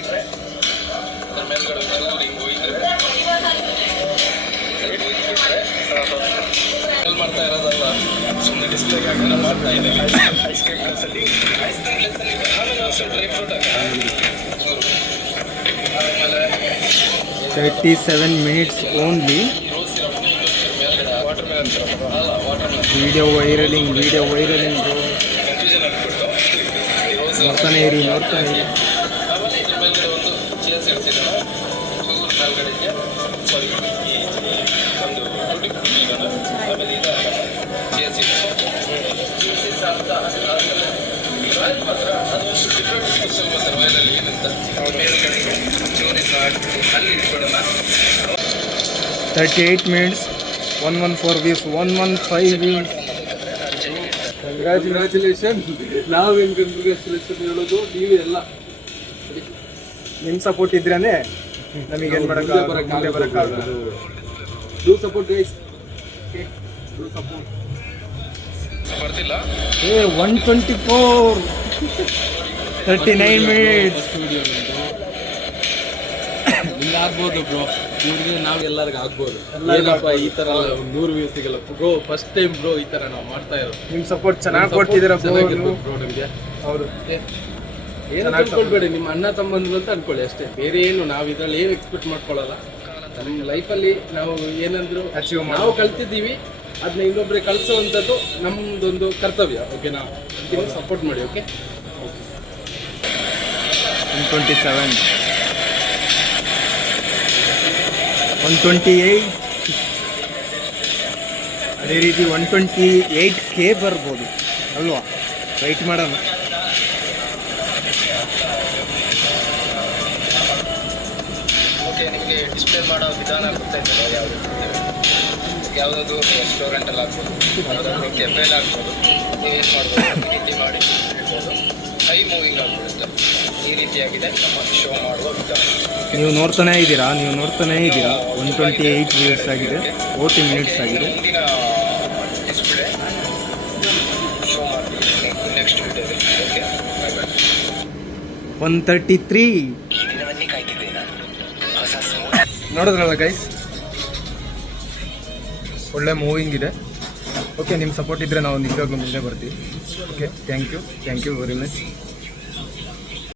ಇಟ್ಟರೆ ಅದ್ರ ಮೇಲ್ಗಡೆ ಚೂರು ಹಿಂಗೆ ಹೋಯ್ತಾರೆ ಮಾಡ್ತಾ ಇರೋದಲ್ಲ, ಸುಮ್ಮನೆ ಡಿಸ್ಪ್ಲೇಗೆ ಹಾಕಿ ಮಾಡ್ತಾ ಇದ್ದೀವಿ. ಐಸ್ ಕ್ರೀಮ್ ಪ್ಲೇಸಲ್ಲಿ ಆಮೇಲೆ ಸ್ವಲ್ಪ ಡ್ರೈ ಫ್ರೂಟ್ ಹಾಕೋಣ. ಆಮೇಲೆ 37 minutes only. Water melon Video viraling bro. Confusion ಆಗ್ಬಿಟ್ಟು ನೋಡ್ತಾನೆ ಇರಿ. ಆಮೇಲೆ ಇದ್ರ ಮೇಲ್ಗಡೆ ಒಂದು ಚೇರ್ಸ್ ಇಡ್ತಿದ್ದಾನೆ, ಚೂರು ಮೇಲ್ಗಡೆಗೆ ಸಾರಿ ಈ ಒಂದು ಟೂಟಿ ಫ್ರೂಟಿ ಇದಲ್ಲ, ಆಮೇಲೆ ಇದು ಚೇರ್ಸ್ ಇಟ್ಟು ಆದಮೇಲೆ ರಾಯಲ್ ಮಾತ್ರ ಅದೊಂದು ಡಿಫ್ರೆಂಟ್ ಸ್ಪೆಷಲ್ ಮತ್ತು ರಾಯಲಲ್ಲಿ ಏನಂತ ಮೇಲ್ಗಡೆಗೆ ಚೂರಿನ ಅಲ್ಲಿ ಇಟ್ಬಿಡೋಣ. 38 minutes, 114 views, 115 views. ಕಂಗ್ರ್ಯಾಚುಲೇಷನ್. ನಾವೇನು ಕಂಗ್ರ್ಯಾಚುಲೇಷನ್ ಹೇಳೋದು, ನೀವೇ ಎಲ್ಲ ನಿಮ್ಮ ಸಪೋರ್ಟ್ ಇದ್ರೇ ನಮಗೆ ಏನು ಬರೋಕ್ಕಾಗೋದು. Do support guys, do support. ಬರ್ತಿಲ್ಲ 124, 39 minutes. ಹಿಂಗೆ ಆಗ್ಬೋದು ಬ್ರೋ, ಇವ್ರಿಗೆ ನಾವು ಎಲ್ಲರಿಗೂ ಆಗ್ಬೋದು. ಏನಪ್ಪ ಈ ಥರ 100 ವ್ಯೂಸ್ ಸಿಗಲ್ಲ ಬ್ರೋ, ಫಸ್ಟ್ ಟೈಮ್ ಬ್ರೋ ಈ ಥರ ನಾವು ಮಾಡ್ತಾ ಇರೋದು. ನಿಮ್ಮ ಸಪೋರ್ಟ್ ಚೆನ್ನಾಗಿ ಕೊಡ್ತಿದ್ದೀರಾ ಬ್ರೋ ನಮಗೆ. ಹೌದು, ಏನು ಅನ್ಕೊಳ್ಬೇಡಿ, ನಿಮ್ಮ ಅಣ್ಣ ತಮ್ಮಂದ್ರು ಅಂತ ಅನ್ಕೊಳ್ಳಿ ಅಷ್ಟೇ, ಬೇರೆ ಏನು ನಾವು ಇದರಲ್ಲಿ ಏನು ಎಕ್ಸ್ಪೆಕ್ಟ್ ಮಾಡ್ಕೊಳ್ಳಲ್ಲ. ನಮ್ಮ ಲೈಫಲ್ಲಿ ನಾವು ಏನಂದ್ರು ನಾವು ಕಲ್ತಿದ್ದೀವಿ, ಅದನ್ನ ಇನ್ನೊಬ್ಬರಿಗೆ ಕಲಿಸೋವಂಥದ್ದು ನಮ್ಮದೊಂದು ಕರ್ತವ್ಯ. ಓಕೆನಾ? ಅದಕ್ಕೆ ಸಪೋರ್ಟ್ ಮಾಡಿ. ಓಕೆ, 127, 128. ಅದೇ ರೀತಿ 128K ಬರ್ಬೋದು ಅಲ್ವಾ? ವೈಟ್ ಮಾಡೋಣ. ಓಕೆ, ನಿಮಗೆ ಡಿಸ್ಪ್ಲೇ ಮಾಡೋ ವಿಧಾನ ಗೊತ್ತಾಯ್ತಲ್ಲ, ಯಾವುದಾದ್ರು ರೆಸ್ಟೋರೆಂಟಲ್ಲಿ ಆಗ್ಬೋದು, ಯಾವುದಾದ್ರು ಕೆಫೆಲ್ ಆಗ್ಬೋದು, ನೀವೇನು ಮಾಡ್ಬೋದು, ಈ ರೀತಿ ಮಾಡಿ ಇಡ್ಬೋದು. ಹೈ ಮೂವಿಂಗ್ ಆಗಿಬಿಡುತ್ತೆ. ಈ ರೀತಿಯಾಗಿದೆ ನಮ್ಮ ಶೋ ಮಾಡುವ ವಿಧಾನ. ನೀವು ನೋಡ್ತಾನೇ ಇದ್ದೀರಾ 128 ವ್ಯೂಸ್ ಆಗಿದೆ, 40 minutes ಆಗಿದೆ. ಮುಂದಿನ ಡಿಸ್ಪ್ಲೇ ಶೋ ಮಾಡ್ತೀವಿ ನೆಕ್ಸ್ಟ್ ವಿಡಿಯೋದಲ್ಲಿ. Okay, bye bye. 133. ನೋಡಿದ್ರಲ್ಲ ಗೈಸ್, ಒಳ್ಳೆ ಮೂವಿಂಗ್ ಇದೆ. ಓಕೆ, ನಿಮ್ಮ ಸಪೋರ್ಟ್ ಇದ್ದರೆ ನಾವು ನಿಜವಾಗ್ಲೂ ಮುಂದೆ ಬರ್ತೀವಿ. Okay, thank you very much.